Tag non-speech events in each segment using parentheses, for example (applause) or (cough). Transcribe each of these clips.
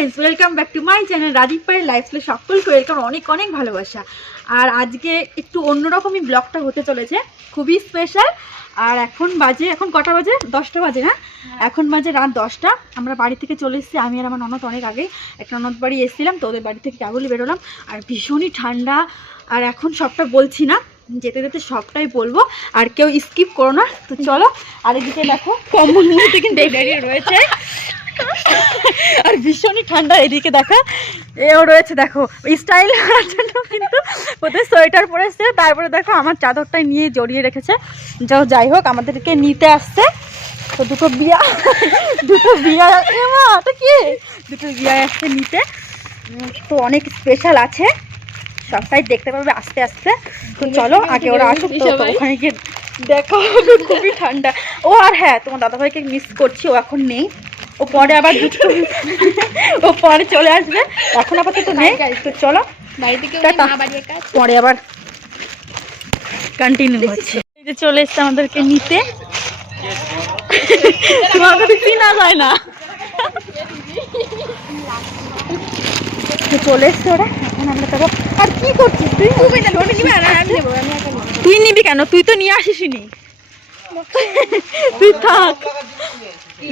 Friends welcome back to my channel Rajib পাড়ের lifestyle সকলকে welcome অনেক অনেক ভালোবাসা। আর আজকে একটু অন্যরকমই ব্লগটা হতে চলেছে খুবই স্পেশাল আর এখন বাজে এখন কটা বাজে? দশটা বাজে না? এখন বাজে রাত দশটা। আমরা বাড়ি থেকে চলে এসেছি আমি আর আমার ননদ অনেক আগে। একটা ননদ বাড়ি এসেছিলাম তো ওদের বাড়ি থেকে কেবলই বেরোলাম। আর ভীষণই ঠান্ডা। আর এখন সবটা বলছি না যেতে যেতে সবটাই বলব। আর কেউ স্কিপ করো না তো চলো। আর এদিকে দেখো কম্বল মুহূর্তে (laughs) কিন্তু রয়েছে। আর ভীষণই ঠান্ডা এদিকে দেখা। এও রয়েছে দেখো স্টাইল করার জন্য কিন্তু ওদের সোয়েটার পরেছে। তারপরে দেখো আমার চাদরটাই নিয়ে জড়িয়ে রেখেছে। যাও যাই হোক আমাদেরকে নিতে আসছে। তো দুটো বিয়া দুটো বিয়া মা তো কি? দুটো বিয়া আসছে নিতে। তো অনেক স্পেশাল আছে। সবটাই দেখতে পাবে আস্তে আস্তে। তো চলো আগে ওরা আসুক তো তো ওখানে গিয়ে দেখা হবে খুবই ঠান্ডা। ও আর হ্যাঁ তোমার দাদাভাইকে মিস করছি ও এখন নেই। ও পরে আবার দুটো (laughs) ও পরে চলে আসবে। এখন আপাতত নেই। তো চলো। পরে আবার কন্টিনিউ হচ্ছে। এই যে চলে এসছে আমাদেরকে নিতে। তোমাকে চিনা যায় না? চলে এসছে ওরা। এখন আমরা যাব আর কি করছিস তুই? তুই নিবি কেন? তুই তো নিয়ে আসিসনি (laughs) তুই থাক।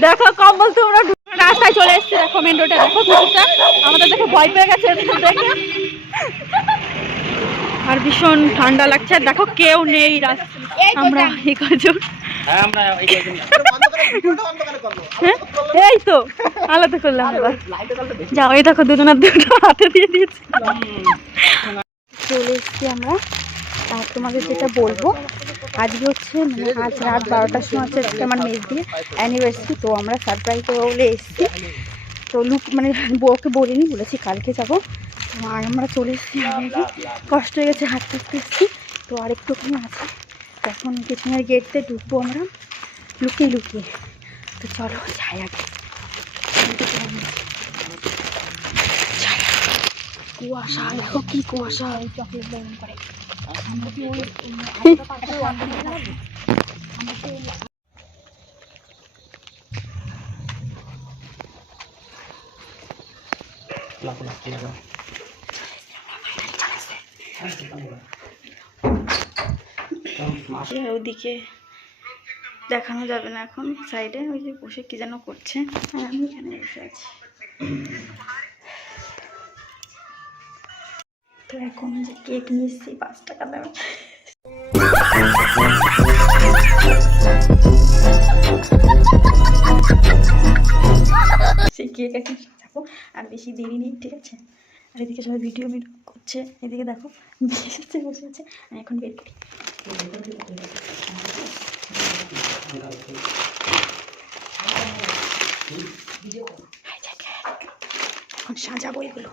দেখো কম্বল তোমরা রাস্তায় চলে এসছে। দেখো মেন রোডে দেখো কুকুরটা আমাদের দেখে ভয় পেয়ে গেছে দেখে আর ভীষণ ঠান্ডা লাগছে। আর দেখো কেউ নেই আমরা এই কজন। হ্যাঁ হ্যাঁ? এই তো। আলাদা করলাম এবার। যাও এই দেখো দুজনের দুটো হাতে দিয়ে দিয়েছি। চলে এসছি আমরা। আর তোমাকে যেটা বলব, আজকে হচ্ছে মানে আজ রাত বারোটার সময় হচ্ছে আজকে আমার মেয়ের দিয়ে অ্যানিভার্সারি তো আমরা সারপ্রাইজ বলে এসেছি। তো লুক মানে বউকে বলিনি, বলেছি কালকে যাব। আর আমরা চলে এসেছি কষ্ট হয়ে গেছে, হাঁটতে হাঁটতে এসেছি। তো আর একটুখানি আছে তখন পেছনের গেটতে ঢুকবো আমরা। লুকিয়ে লুকিয়ে। তো চলো যাই আগে। কুয়াশা, দেখো কি কুয়াশা ওই চকলেট গরম করে। ওদিকে দেখানো যাবে না এখন সাইডে ওই যে বসে কি যেন করছে আর আমি এখানে বসে আছি। তো এখন যে কেক নিচ্ছি, পাঁচ টাকা দামে। সেই কেক এখন সাজাবো আর বেশি দেরি নেই, ঠিক আছে? আর এদিকে সবাই ভিডিও মিট করছে, এদিকে দেখো বেশি বসে আছে। আমি এখন বের করি। এখন সাজাবো এগুলো।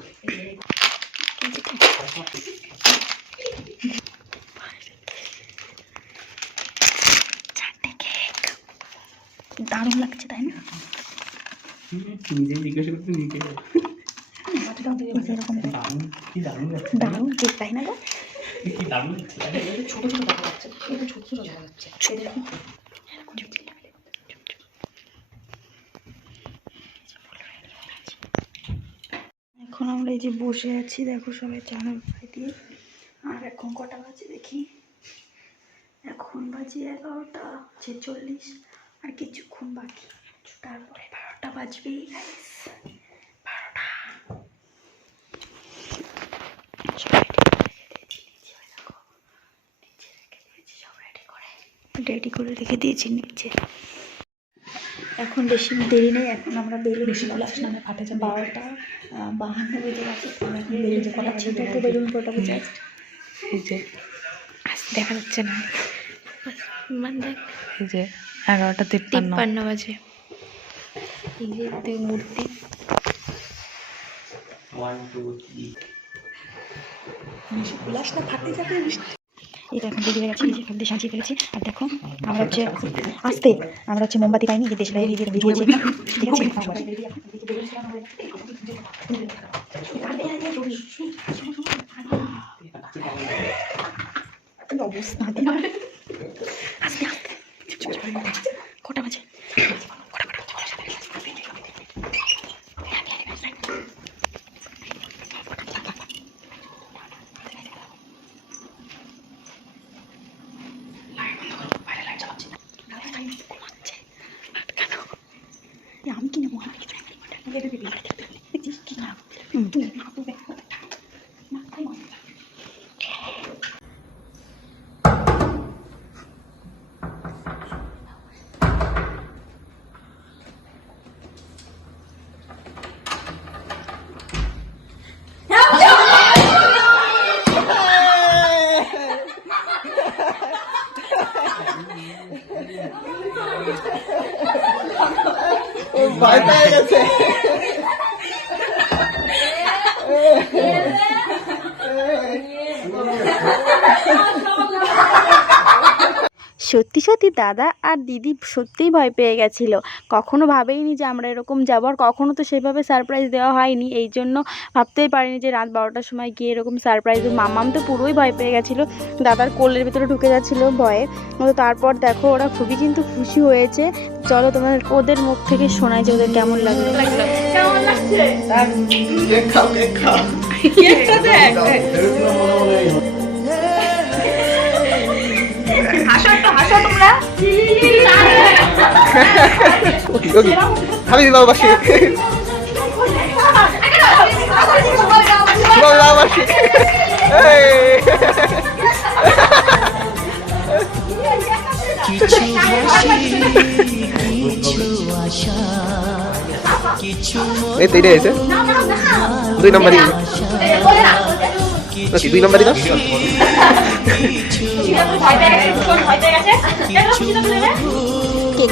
দারুণ লাগছে তাই না? নিজে জিজ্ঞাসা করতে নিজে এরকম দারুণ দারুণ লাগছে দারুণ কেক তাই না গো? ছোট ছোট দেখা যাচ্ছে। ছোট ছোট দেখা যাচ্ছে এরকম এখন আমরা এই যে বসে আছি, দেখো সবাই চানের ভাই দিয়ে। আর এখন কটা বাজে দেখি? এখন বাজে এগারোটা ছেচল্লিশ আর কিছুক্ষণ বাকি। তারপরে বারোটা বাজবেই রেডি করে রেখে দিয়েছি, নিচে। এখন বেশি দেরি নেই এখন আমরা বেলুন বেশি নামে ফাটে যাবে। বারোটা বাহান্ন বেজে গেছে এখন বেলুন ছোটো তো বেলুন কটা বেজে আছে এই যে। দেখা যাচ্ছে না। মানে দেখ। এই যে এগারোটা তিপ্পান্ন। বাজে। এই যে দুই মূর্তি। ওয়ান টু থ্রি না ফাটে যাবে এই এখন রেডি হয়ে গেছে এই যে দিয়ে সাজিয়ে ফেলেছি আর দেখো আমরা হচ্ছে আসতে আমরা হচ্ছে মোমবাতি পাইনি যে দেশলাই ভিডিও ভিডিও ঠিক আছে? অবস্থা আস্তে আস্তে কটা বাজে কটা কটা আমি কিনে মহা কিছু দেখছিস কি না তুই না তো দেখ না তাই মজা সত্যি সত্যি দাদা আর দিদি সত্যিই ভয় পেয়ে গেছিল কখনো ভাবেইনি যে আমরা এরকম যাব আর কখনো তো সেভাবে সারপ্রাইজ দেওয়া হয়নি এই জন্য ভাবতেই পারিনি যে রাত বারোটার সময় গিয়ে এরকম সারপ্রাইজ মামাম তো পুরোই ভয় পেয়ে গেছিল দাদার কোলের ভিতরে ঢুকে যাচ্ছিল ভয়ে তো তারপর দেখো ওরা খুবই কিন্তু খুশি হয়েছে চলো তোমার ওদের মুখ থেকে শোনায় যে ওদের কেমন লাগল কেমন লাগছে হাসো হাসো তোমরা ওকে ওকে হাবিবি বাবাসী বাবাসী এই তো এটা এসে দুই নম্বরই। ওকে দুই নম্বরই দাও কেক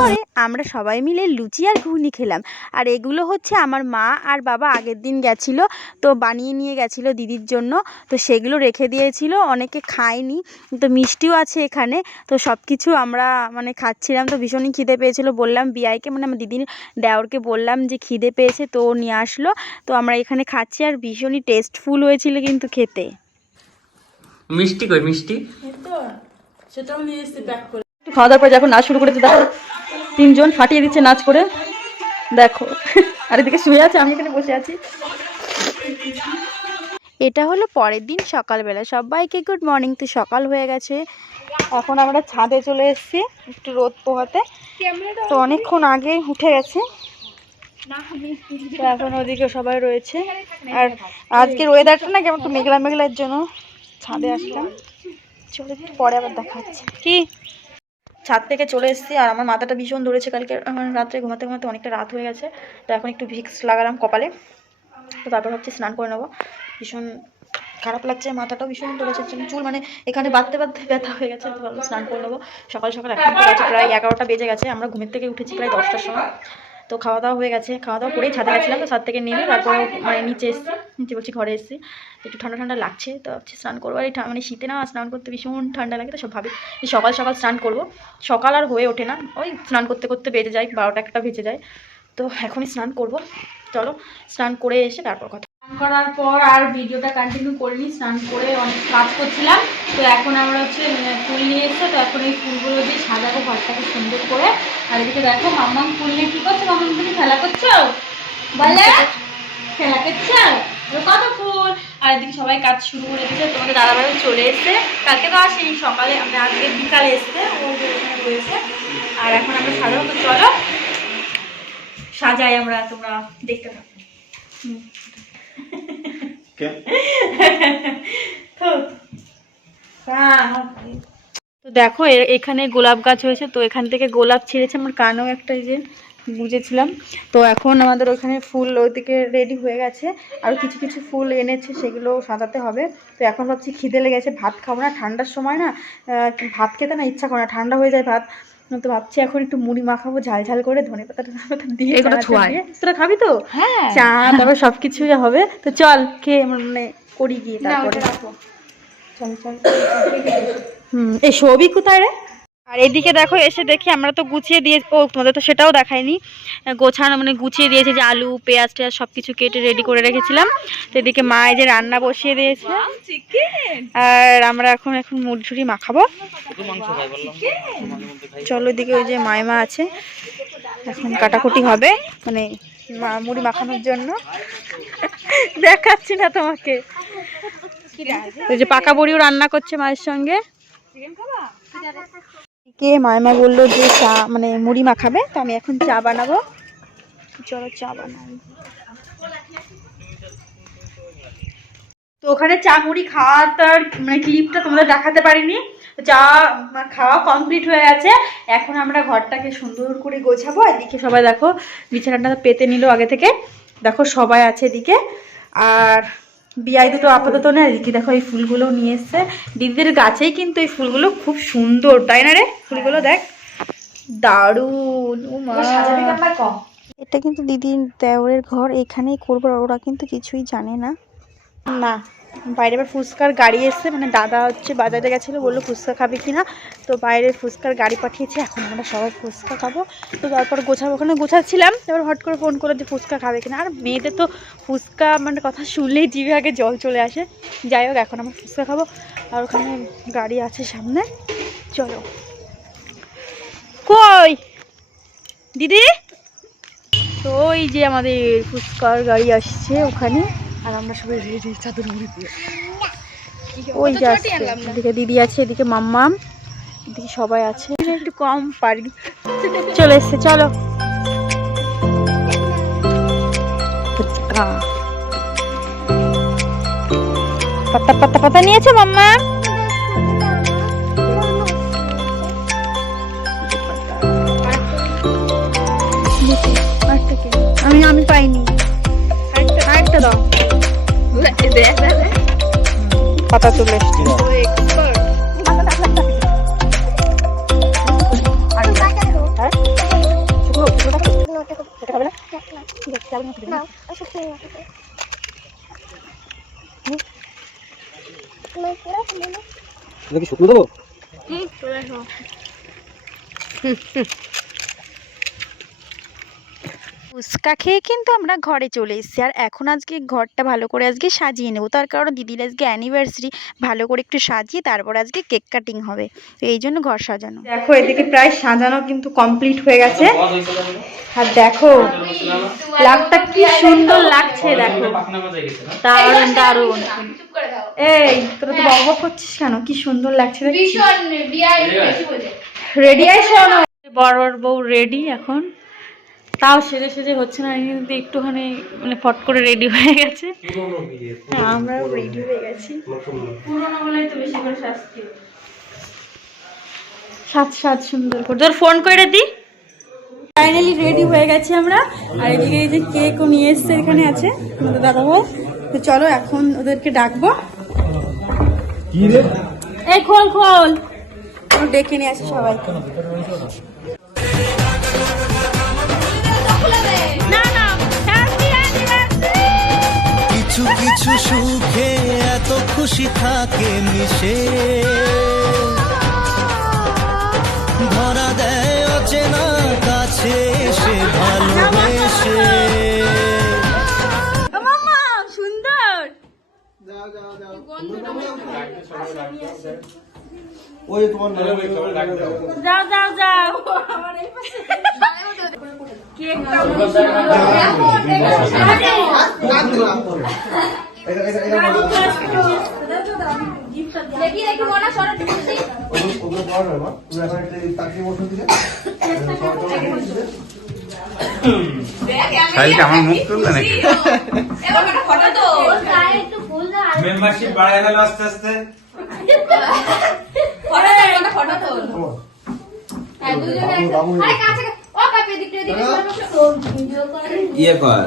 পরে আমরা সবাই মিলে লুচি আর ঘুগনি খেলাম। আর এগুলো হচ্ছে আমার মা আর বাবা আগের দিন গেছিল, তো বানিয়ে নিয়ে গেছিল দিদির জন্য। তো সেগুলো রেখে দিয়েছিল, অনেকে খায়নি, তো মিষ্টিও আছে এখানে। তো সব কিছু আমরা মানে খাচ্ছিলাম, তো ভীষণই খিদে পেয়েছিল। বললাম বিআইকে মানে আমার দিদির দেওরকে বললাম যে খিদে পেয়েছে, তো নিয়ে আসলো। তো আমরা এখানে খাচ্ছি আর ভীষণই টেস্টফুল হয়েছিল কিন্তু খেতে। মিষ্টি কই মিষ্টি? খাওয়া দাওয়ার পর যখন নাচ শুরু করেছে দেখো তিনজন ফাটিয়ে দিচ্ছে নাচ করে। দেখো আর এদিকে শুয়ে আছে আমি এখানে বসে আছি। এটা হলো পরের দিন সকালবেলা। সবাইকে গুড মর্নিং তো সকাল হয়ে গেছে। এখন আমরা ছাদে চলে এসেছি একটু রোদ পোহাতে। তো অনেকক্ষণ আগে উঠে গেছে। এখন ওদিকে সবাই রয়েছে। আর আজকের ওয়েদারটা না কেমন একটু মেঘলা মেঘলার জন্য। ছাদে আসলাম। চলে একটু পরে আবার দেখা কি? ছাদ থেকে চলে এসেছি আর আমার মাথাটা ভীষণ ধরেছে কালকে। রাত্রে ঘুমাতে ঘুমাতে অনেকটা রাত হয়ে গেছে। তো এখন একটু ভিক্স লাগালাম কপালে। তো তারপর ভাবছি স্নান করে নেব। ভীষণ খারাপ লাগছে, মাথাটাও ভীষণ ধরেছে। চুল মানে এখানে বাঁধতে বাঁধতে ব্যথা হয়ে গেছে। স্নান করে নেব। সকাল সকাল এখন প্রায় এগারোটা বেজে গেছে। আমরা ঘুমের থেকে উঠেছি প্রায় দশটার সময়। তো খাওয়া দাওয়া হয়ে গেছে। খাওয়া দাওয়া করেই ছাদে গেছিলাম, তো ছাদ থেকে নেমে তারপরে মানে নিচে এসছি, নিচে বলছি ঘরে এসছি। একটু ঠান্ডা ঠান্ডা লাগছে, তো ভাবছি স্নান করব। আর মানে শীতে না স্নান করতে ভীষণ ঠান্ডা লাগে, তো সব ভাবি সকাল সকাল স্নান করব। সকাল আর হয়ে ওঠে না, ওই স্নান করতে করতে বেজে যায়, বারোটা একটা বেজে যায়। তো এখনই স্নান করব। চলো, স্নান করে এসে তারপর কথা করার পর আর ভিডিওটা কন্টিনিউ করিনি স্নান করে অনেক কাজ করছিলাম। তো এখন আমরা হচ্ছে উম, ফুল নিয়ে এসছে তো এখন এই ফুলগুলো দিয়ে সাজাবো ঘরটাকে সুন্দর করে। আর এদিকে দেখো মাম্মাম ফুল নিয়ে কি করছ? মাম্মাম তুমি খেলা করছ? বলে। খেলা করছ? কত ফুল? আর এদিকে সবাই কাজ শুরু করে দিয়েছে তোমাদের দাদাভাইও চলে এসছে। কালকে তো আসেনি সকালে আমরা আজকে বিকালে এসছে ও রয়েছে। আর এখন আমরা সাজাবো তো চলো। সাজাই আমরা তোমরা দেখতে থাকো। তো দেখো এখানে গোলাপ গাছ হয়েছে, তো এখান থেকে গোলাপ ছিঁড়েছে আমার কানেও একটা যে বুঝেছিলাম। তো এখন আমাদের ওখানে ফুল ওইদিকে রেডি হয়ে গেছে আর কিছু কিছু ফুল এনেছে সেগুলো সাজাতে হবে। তো এখন ভাবছি খিদে লেগেছে, ভাত খাব না, ঠান্ডার সময় না ভাত খেতে না ইচ্ছা করে না, ঠান্ডা হয়ে যায় ভাত। তো ভাবছি এখন একটু মুড়ি মাখাবো ঝাল ঝাল করে ধনে পাতা পাতা দিয়ে এগুলো ছোঁয়ায়। তোরা খাবি তো? হ্যাঁ। চা তারপর সব কিছু হবে। তো চল খেয়ে মানে করি গিয়ে তারপরে। চল চল হুম এই সবই কোথায় রে? আর এদিকে দেখো এসে দেখি আমরা তো গুছিয়ে দিয়ে ও তোমাদের তো সেটাও দেখায়নি গোছানো মানে গুছিয়ে দিয়েছে যে আলু পেঁয়াজ টেয়াজ সব কিছু কেটে রেডি করে রেখেছিলাম। তো এদিকে মা এই যে রান্না বসিয়ে দিয়েছে। আর আমরা এখন এখন মুড়ি ঝুড়ি মাখাবো চলো এদিকে ওই যে মায়মা আছে। এখন কাটাকুটি হবে মানে মা- মুড়ি মাখানোর জন্য। দেখাচ্ছি না তোমাকে। ওই যে পাকা বড়িও রান্না করছে মায়ের সঙ্গে। কে মায়মা বলল যে চা মানে মুড়ি মাখাবে, তো আমি এখন চা বানাবো। চলো চা বানাই। তো ওখানে চা, মুড়ি খাওয়াটার মানে ক্লিপটা তোমাদের দেখাতে পারিনি। চা খাওয়া কমপ্লিট হয়ে গেছে। এখন আমরা ঘরটাকে সুন্দর করে গোছাবো। এদিকে সবাই দেখো, বিছানাটা পেতে নিল আগে থেকে। দেখো সবাই আছে এদিকে। আর বিয়াই দুটো আপাতত না কি দেখো এই ফুলগুলো নিয়ে এসছে। দিদিদের গাছেই কিন্তু এই ফুলগুলো খুব সুন্দর তাই না রে? ফুলগুলো দেখ। দারুণ ও মা। এটা কিন্তু দিদির দেওরের ঘর এখানেই করব আর ওরা কিন্তু কিছুই জানে না। না। বাইরে আবার ফুচকার গাড়ি এসছে মানে দাদা হচ্ছে বাজারে গেছিল, বলল ফুচকা খাবে কিনা। তো বাইরে ফুচকার গাড়ি পাঠিয়েছে, এখন আমরা সবাই ফুচকা খাব। তো তারপর গোছাবো, ওখানে গোছাচ্ছিলাম, এবার হট করে ফোন করে যে ফুচকা খাবে কিনা। আর মেয়েদের তো ফুচকা মানে কথা শুনলেই জিভে আগে জল চলে আসে। যাই হোক, এখন আমরা ফুচকা খাব। আর ওখানে গাড়ি আছে সামনে। চলো। কই? দিদি? তো ওই যে আমাদের ফুচকার গাড়ি আসছে ওখানে। আর আমরা সবাই রেডি চাদর মুড়ি দিয়ে। ওই যে এদিকে দিদি আছে এদিকে মাম্মাম এদিকে সবাই আছে। একটু কম পারি। চলে এসছে চলো। পাতা পাতা পাতা নিয়েছে মাম্মা? আমি আমি পাইনি। আরেকটা দাও। পাতা চলে এসছে শুকনো দেবো? ফুচকা খেয়ে কিন্তু আমরা ঘরে চলে এসেছি। আর এখন আজকে ঘরটা ভালো করে আজকে সাজিয়ে নেব। তার কারণ দিদির আজকে অ্যানিভার্সারি ভালো করে একটু সাজিয়ে তারপর আজকে কেক কাটিং হবে। তো এই জন্য ঘর সাজানো। দেখো এদিকে প্রায় সাজানো কিন্তু কমপ্লিট হয়ে গেছে। আর দেখো লাকটা কি সুন্দর লাগছে দেখো। দারুণ দারুণ। এই তোরা তো বক বক করছিস কেন? কি সুন্দর লাগছে রেডি আইস? বড় বড় বউ রেডি এখন। তাও সেজে সেজে হচ্ছে না কিন্তু একটুখানি মানে ফট করে রেডি হয়ে গেছে। আমরাও রেডি হয়ে গেছি। পুরোনো বলেই তো বেশি করে শাস্তি। সাত সাত সুন্দর করে। তোর ফোন করে দি। ফাইনালি রেডি হয়ে গেছি আমরা। আর এদিকে এই যে কেকও নিয়ে এসছে এখানে আছে আমাদের দাদা ভাই তো চলো এখন ওদেরকে ডাকবো। এই খোল খোল। ও ডেকে নিয়ে আসি সবাইকে। কিছু কিছু সুখে এত খুশি থাকে মিশে ধরা দেয় অচেনা কাছে এসে ভালোবেসে ও মামা সুন্দর যাও যাও যাও কালকে আমার মুখ তুলবে নাকি? মেম্বারশিপ বাড়ায় গেল আস্তে আস্তে। ইয়ে কর।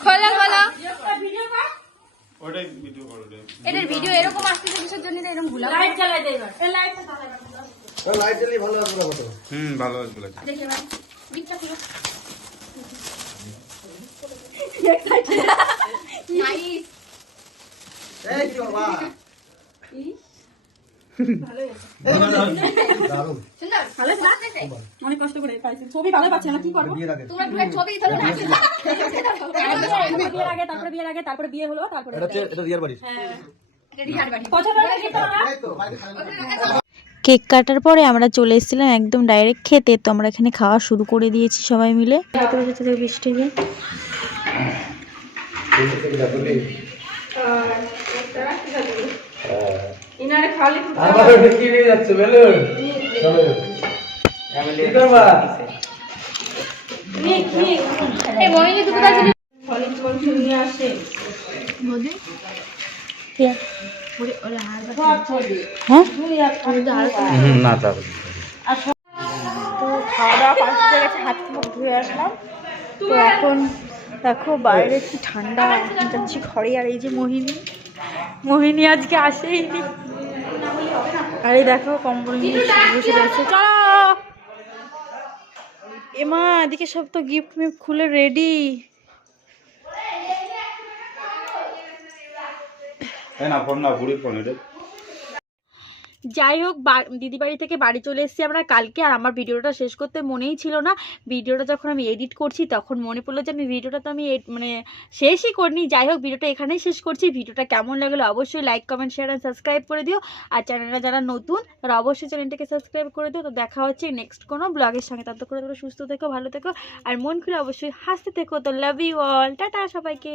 খোলো খোলো। এটার ভিডিও এরকম আসতেছে কিসের জন্য এরকম ভুলা লাইট জ্বালাই দে এবার। এই লাইটটা জ্বালাই হুম ভালো আসবে লাগছে দেখি এবার। দিকটা খুলো। নাইস ভালো আছে না? অনেক কষ্ট করে পাইছি ছবি ভালো পাচ্ছে না কি করব? তোমরা দুটো ছবি তোলো না বিয়ের আগে তারপরে বিয়ের আগে তারপরে বিয়ে হলো তারপরে এটা রিয়ার বাড়ি। এটা রিহার বাড়ি। পছন্দ হলে দিতে হবে না? কেক কাটার পরে আমরা চলে এসেছিলাম একদম ডাইরেক্ট খেতে তো আমরা এখানে খাওয়া শুরু করে দিয়েছি সবাই মিলে। বৃষ্টিকে ইনারে খালি নিক নিক। এই মহিলা দুটো দাও যদি ফলি চল নিয়ে আসে। না তা তো খাওয়া দাওয়া পাল্টে গেছে হাত মুখ ধুয়ে আসলাম। তো এখন দেখো বাইরে কি ঠান্ডা যাচ্ছি ঘরে আর এই যে মোহিনী। মোহিনী আজকে আসেইনি। আরে দেখো কম্বল নিয়ে বসে রয়েছে। চলো! এমা এদিকে সব তো গিফট মিফট খুলে রেডি না ফোন না বুড়ি ফোন এটা। যাই হোক দিদি বাড়ি থেকে বাড়ি চলে এসেছি আমরা কালকে। আর আমার ভিডিওটা শেষ করতে মনেই ছিল না। ভিডিওটা যখন আমি এডিট করছি, তখন মনে পড়ল যে আমি ভিডিওটা তো আমি মানে শেষই করিনি। যাই হোক, ভিডিওটা এখানেই শেষ করছি। ভিডিওটা কেমন লাগল অবশ্যই like comment share and subscribe করে দিও। আর চ্যানেলটা যারা নতুন, তারা অবশ্যই চ্যানেলটাকে সাবস্ক্রাইব করে দিও। তো দেখা হচ্ছে নেক্সট কোনো ব্লগের সঙ্গে। তত করে তোমরা সুস্থ থেকো, ভালো থেকো। আর মন খুলে অবশ্যই হাসতে থেকো। তো লাভ ইউ অল টাটা সবাইকে।